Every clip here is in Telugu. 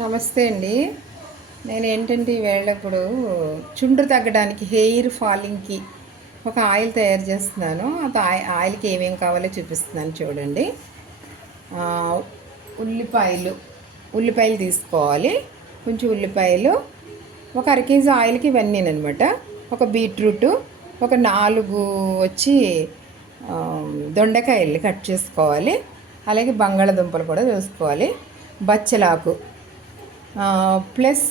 నమస్తే అండి. నేను ఏంటంటే ఈవేళ ఇప్పుడు చుండ్రు తగ్గడానికి హెయిర్ ఫాలింగ్కి ఒక ఆయిల్ తయారు చేస్తున్నాను. ఆ ఆయి- ఆయిల్కి ఏమేమి కావాలో చూపిస్తున్నాను చూడండి. ఉల్లిపాయలు ఉల్లిపాయలు తీసుకోవాలి. కొంచెం ఉల్లిపాయలు ఒక అర కేజీ ఆయిల్కి ఇవన్నీ అనమాట ఒక బీట్రూట్ ఒక నాలుగు వచ్చి దొండకాయలు కట్ చేసుకోవాలి. అలాగే బంగాళదుంపలు కూడా వేసుకోవాలి. బచ్చలాకు ప్లస్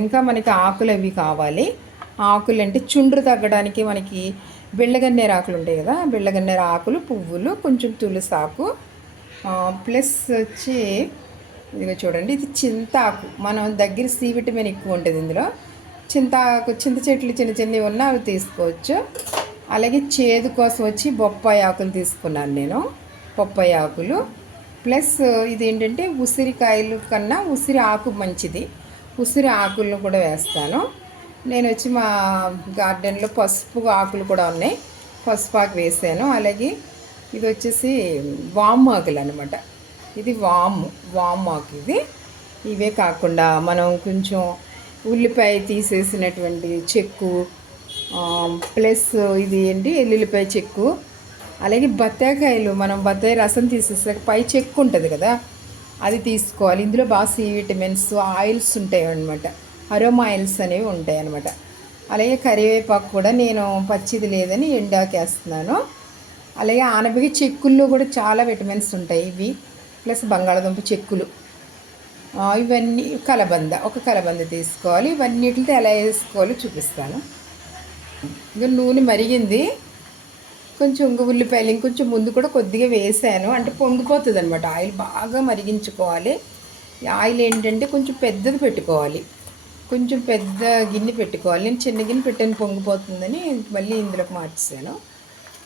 ఇంకా మనకి ఆకులు అవి కావాలి. ఆకులు అంటే చుండ్రు తగ్గడానికి మనకి బిళ్ళగన్నేరు ఆకులు ఉంటాయి కదా బిళ్ళగన్నేరు ఆకులు పువ్వులు కొంచెం తులసాకు ప్లస్ వచ్చి ఇదిగో చూడండి ఇది చింతాకు. మనం దగ్గర సి విటమిన్ ఎక్కువ ఉంటుంది ఇందులో. చింతాకు చింత చెట్లు చిన్న చిన్నవి ఉన్నా అవి తీసుకోవచ్చు. అలాగే చేదు కోసం వచ్చి బొప్పాయి ఆకులు తీసుకున్నాను నేను. బొప్పాయి ఆకులు. ప్లస్ ఇది ఏంటంటే ఉసిరికాయలు కన్నా ఉసిరి ఆకు మంచిది. ఉసిరి ఆకులను కూడా వేస్తాను. నేను వచ్చి మా గార్డెన్లో పసుపు ఆకులు కూడా ఉన్నాయి. పసుపు ఆకు వేసాను. అలాగే ఇది వచ్చేసి వామ్ ఆకులు అనమాట ఇది వామ్ వామ్ ఆకు ఇది. ఇవే కాకుండా మనం కొంచెం ఉల్లిపాయ తీసేసినటువంటి చెక్కు ప్లస్ ఇది ఏంటి? ఎల్లుల్లిపాయ చెక్కు. అలాగే బత్తాకాయలు మనం బత్తాయి రసం తీసేసాక పై చెక్కు ఉంటుంది కదా అది తీసుకోవాలి. ఇందులో బాగా సి విటమిన్స్ ఆయిల్స్ ఉంటాయి అనమాట అరోమా ఆయిల్స్ అనేవి ఉంటాయి అనమాట అలాగే కరివేపాకు కూడా నేను పచ్చిది లేదని ఎండాకేస్తున్నాను. అలాగే ఆనపకాయ చెక్కుల్లో కూడా చాలా విటమిన్స్ ఉంటాయి ఇవి ప్లస్ బంగాళదుంప చెక్కులు. ఇవన్నీ కలబంద ఒక కలబంద తీసుకోవాలి. ఇవన్నిటితో ఎలా వేసుకోవాలో చూపిస్తాను. ఇంకా నూనె మరిగింది. కొంచెం ఉల్లిపాయలు ఇంకొంచెం ముందు కూడా కొద్దిగా వేసాను. అంటే పొంగిపోతుంది అనమాట ఆయిల్ బాగా మరిగించుకోవాలి. ఆయిల్ ఏంటంటే కొంచెం పెద్దది పెట్టుకోవాలి. కొంచెం పెద్ద గిన్నె పెట్టుకోవాలి. నేను చిన్న గిన్నె పెట్టాను పొంగిపోతుందని మళ్ళీ ఇందులోకి మార్చేసాను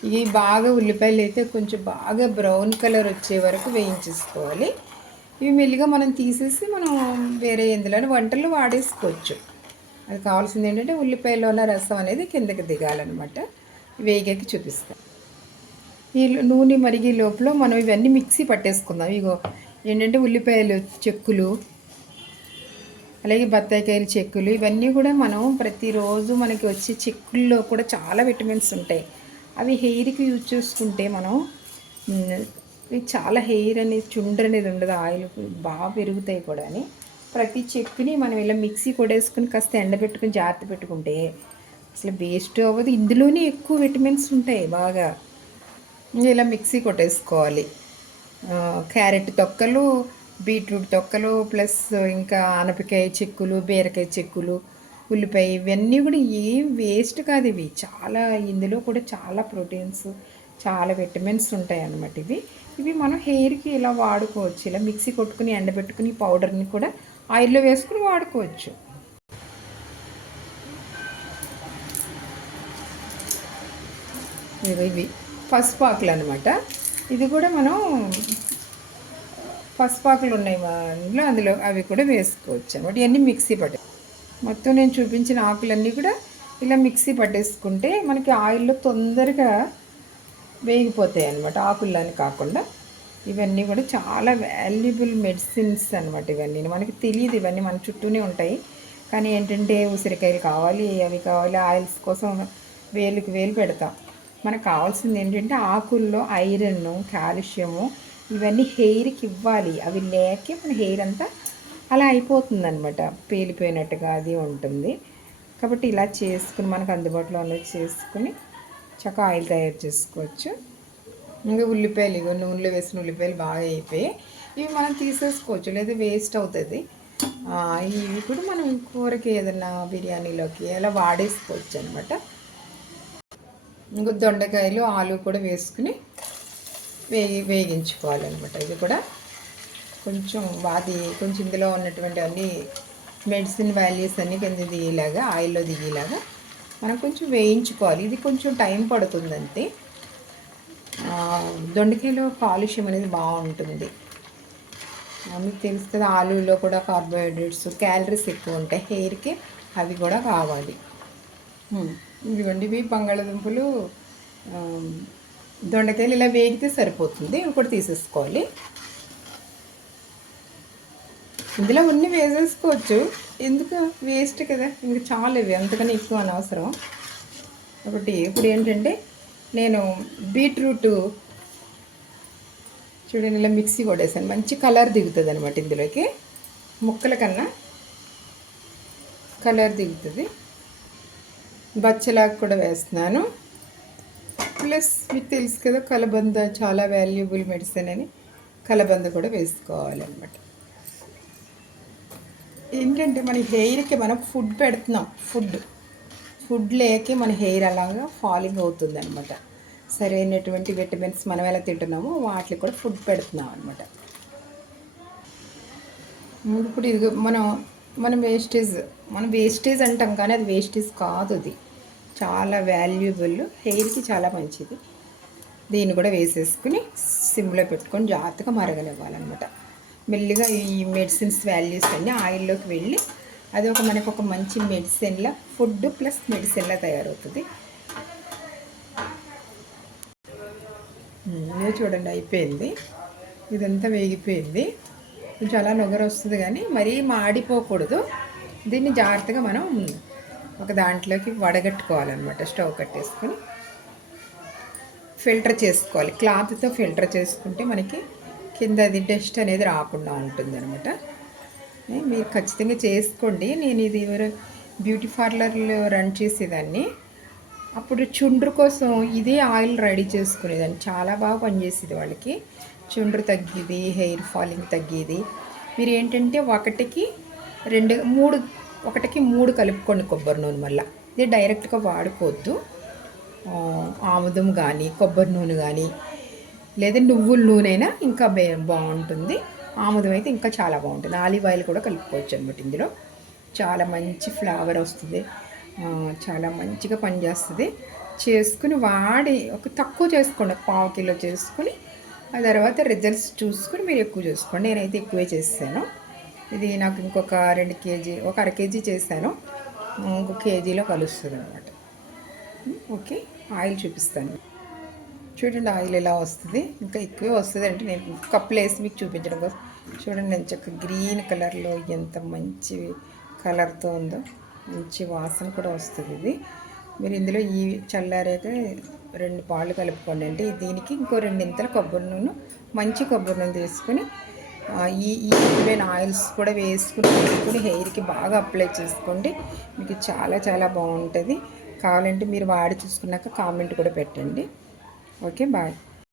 ఇవి బాగా ఉల్లిపాయలు అయితే కొంచెం బాగా బ్రౌన్ కలర్ వచ్చే వరకు వేయించేసుకోవాలి. ఇవి మెల్లిగా మనం తీసేసి మనం వేరే ఇందులో వంటల్లో వాడేసుకోవచ్చు. అది కావాల్సింది ఏంటంటే ఉల్లిపాయలో ఉన్న రసం అనేది కిందకి దిగాలన్నమాట. వేగాకి చూపిస్తాం ఈ నూనె మరిగే లోపల మనం ఇవన్నీ మిక్సీ పట్టేసుకుందాం. ఇగో ఏంటంటే ఉల్లిపాయలు చెక్కులు అలాగే బత్తాయికాయలు చెక్కులు ఇవన్నీ కూడా మనం ప్రతిరోజు మనకి వచ్చే చెక్కుల్లో కూడా చాలా విటమిన్స్ ఉంటాయి. అవి హెయిర్కి యూజ్ చేసుకుంటే మనం చాలా హెయిర్ అనేది చుండ్ర అనేది ఉండదు. ఆయిల్ బాగా పెరుగుతాయి కూడా అని. ప్రతి చెక్కుని మనం ఇలా మిక్సీ కొడేసుకుని కాస్త ఎండబెట్టుకుని జాగ్రత్త పెట్టుకుంటే అసలు వేస్ట్ అవ్వదు. ఇందులోనే ఎక్కువ విటమిన్స్ ఉంటాయి బాగా. ఇలా మిక్సీ కొట్టేసుకోవాలి. క్యారెట్ తొక్కలు బీట్రూట్ తొక్కలు ప్లస్ ఇంకా ఆనపకాయ చెక్కులు బీరకాయ చెక్కులు ఉల్లిపాయ ఇవన్నీ కూడా ఏం వేస్ట్ కాదు ఇవి. చాలా ఇందులో కూడా చాలా ప్రోటీన్స్ చాలా విటమిన్స్ ఉంటాయి అన్నమాట ఇవి. ఇవి మనం హెయిర్కి ఇలా వాడుకోవచ్చు. ఇలా మిక్సీ కొట్టుకుని ఎండబెట్టుకుని పౌడర్ని కూడా ఆయిల్లో వేసుకుని వాడుకోవచ్చు. ఇవి ఇవి. పసుపు అనమాట ఇది కూడా మనం పసుపాకులు ఉన్నాయి మా ఇంట్లో అందులో అవి కూడా వేసుకోవచ్చు అనమాట ఇవన్నీ మిక్సీ పట్టే మొత్తం నేను చూపించిన ఆకులన్నీ కూడా ఇలా మిక్సీ పట్టేసుకుంటే మనకి ఆయిల్లో తొందరగా వేగిపోతాయి అనమాట ఆకుల్లోని కాకుండా. ఇవన్నీ కూడా చాలా వాల్యుబుల్ మెడిసిన్స్ అనమాట ఇవన్నీ. మనకి తెలియదు ఇవన్నీ మన చుట్టూనే ఉంటాయి. కానీ ఏంటంటే ఉసిరికాయలు కావాలి అవి కావాలి ఆయిల్స్ కోసం వేలుకి వేలు పెడతాం. మనకు కావాల్సింది ఏంటంటే ఆకుల్లో ఐరన్ కాల్షియము ఇవన్నీ హెయిర్కి ఇవ్వాలి. అవి లేకే మన హెయిర్ అంతా అలా అయిపోతుంది అనమాట పేలిపోయినట్టుగా అది ఉంటుంది. కాబట్టి ఇలా చేసుకుని మనకు అందుబాటులో ఉన్నది చేసుకుని చక్కగా ఆయిల్ తయారు చేసుకోవచ్చు. ఇంకా ఉల్లిపాయలు ఇగో నూనెలో వేసిన ఉల్లిపాయలు బాగా అయిపోయి ఇవి మనం తీసేసుకోవచ్చు. లేదా వేస్ట్ అవుతుంది. ఇవి కూడా మనం కూరకి ఏదైనా బిర్యానీలోకి అలా వాడేసుకోవచ్చు అనమాట ఇంకా దొండకాయలు ఆలు కూడా వేసుకుని వేగి వేగించుకోవాలన్నమాట. ఇది కూడా కొంచెం అది కొంచెం ఇందులో ఉన్నటువంటి అన్ని మెడిసిన్ వాల్యూస్ అన్నీ కింద దిగేలాగా ఆయిల్లో దిగేలాగా మనం కొంచెం వేయించుకోవాలి. ఇది కొంచెం టైం పడుతుంది అంతే దొండకాయలో కాలుష్యం అనేది బాగుంటుంది. మీకు తెలుసు కదా ఆలులో కూడా కార్బోహైడ్రేట్స్ క్యాలరీస్ ఎక్కువ ఉంటాయి. హెయిర్కి అవి కూడా కావాలి. ఇదిగోండి ఇవి బంగాళదుంపలు. దొండకాయలు ఇలా వేగితే సరిపోతుంది. ఇవి కూడా తీసేసుకోవాలి. ఇందులో ఉన్ని వేసేసుకోవచ్చు. ఎందుకు? వేస్ట్ కదా. ఇంకా చాలు ఇవి. అంతకని ఎక్కువ అనవసరం. ఒకటి ఇప్పుడు ఏంటంటే నేను బీట్రూట్ చూడండి ఇలా మిక్సీ కొట్టేసాను. మంచి కలర్ దిగుతుంది అనమాట ఇందులోకి. ముక్కల కన్నా కలర్ దిగుతుంది. బచ్చలాగా కూడా వేస్తున్నాను. ప్లస్ మీకు తెలుసు కదా కలబంద చాలా వాల్యుబుల్ మెడిసిన్ అని. కలబంద కూడా వేసుకోవాలన్నమాట. ఏంటంటే మన హెయిర్కి మనం ఫుడ్ పెడుతున్నాం. ఫుడ్. ఫుడ్ లేకే మన హెయిర్ అలాగా ఫాలింగ్ అవుతుందన్నమాట. సరైనటువంటి విటమిన్స్ మనం ఎలా తింటున్నామో వాటికి కూడా ఫుడ్ పెడుతున్నాం అనమాట ఇప్పుడు ఇది మనం మనం వేస్టేజ్ మనం వేస్టేజ్ అంటాం కానీ అది వేస్టేజ్ కాదు అది. చాలా వాల్యుబుల్ హెయిర్కి చాలా మంచిది. దీన్ని కూడా వేసేసుకుని సిమ్లో పెట్టుకొని జాగ్రత్తగా మరగనివ్వాలన్నమాట. మెల్లిగా ఈ మెడిసిన్స్ వాల్యూస్ అన్నీ ఆయిల్లోకి వెళ్ళి అది ఒక మనకు ఒక మంచి మెడిసిన్లా ఫుడ్ ప్లస్ మెడిసిన్లా తయారవుతుంది. చూడండి అయిపోయింది. ఇదంతా వేగిపోయింది. కొంచెం అలా నొగరు వస్తుంది కానీ మరీ మాడిపోకూడదు. దీన్ని జాగ్రత్తగా మనం ఒక దాంట్లోకి వడగట్టుకోవాలన్నమాట. స్టవ్ కట్టేసుకొని ఫిల్టర్ చేసుకోవాలి. క్లాత్తో ఫిల్టర్ చేసుకుంటే మనకి కింద అది డస్ట్ అనేది రాకుండా ఉంటుంది అనమాట మీరు ఖచ్చితంగా చేసుకోండి. నేను ఇది బ్యూటీ పార్లర్లో రన్ చేసేదాన్ని. అప్పుడు చుండ్రు కోసం ఇదే ఆయిల్ రెడీ చేసుకునేదాన్ని. చాలా బాగా పనిచేసేది వాళ్ళకి. చుండ్రు తగ్గేది హెయిర్ ఫాలింగ్ తగ్గేది. మీరు ఏంటంటే ఒకటికి రెండు మూడు ఒకటికి మూడు కలుపుకోండి కొబ్బరి నూనె మళ్ళీ. ఇది డైరెక్ట్గా వాడుకోవద్దు. ఆముదం కానీ కొబ్బరి నూనె కానీ లేదా నువ్వుల నూనె అయినా ఇంకా బే బాగుంటుంది. ఆముదం అయితే ఇంకా చాలా బాగుంటుంది. ఆలివ్ ఆయిల్ కూడా కలుపుకోవచ్చు అనమాట ఇందులో. చాలా మంచి ఫ్లేవర్ వస్తుంది. చాలా మంచిగా పనిచేస్తుంది. చేసుకుని వాడి ఒక తక్కువ చేసుకోండి. పావు కిలో చేసుకుని ఆ తర్వాత రిజల్ట్స్ చూసుకుని మీరు ఎక్కువ చేసుకోండి. నేనైతే ఎక్కువే చేస్తాను. ఇది నాకు ఇంకొక రెండు కేజీ ఒక అర కేజీ చేశాను. ఇంకొక కేజీలో కలుస్తుంది అనమాట ఓకే. ఆయిల్ చూపిస్తాను. చూడండి ఆయిల్ ఎలా వస్తుంది. ఇంకా ఎక్కువే వస్తుంది అంటే నేను కప్పులు వేసి మీకు చూపించడం కోసం. చూడండి నేను చక్క గ్రీన్ కలర్లో ఎంత మంచి కలర్తో ఉందో. మంచి వాసన కూడా వస్తుంది ఇది. మీరు ఇందులో ఈ చల్లారాక రెండు పాలు కలుపుకోండి. అంటే దీనికి ఇంకో రెండింతల కొబ్బరి నూనె మంచి కొబ్బరి నూనె తీసుకుని ఈ ఈ ఈవెన్ ఆయిల్స్ కూడా వేసుకుని వేసుకుని హెయిర్కి బాగా అప్లై చేసుకోండి. మీకు చాలా చాలా బాగుంటుంది. కావాలంటే మీరు వాడి చూసుకున్నాక కామెంట్ కూడా పెట్టండి. Okay bye.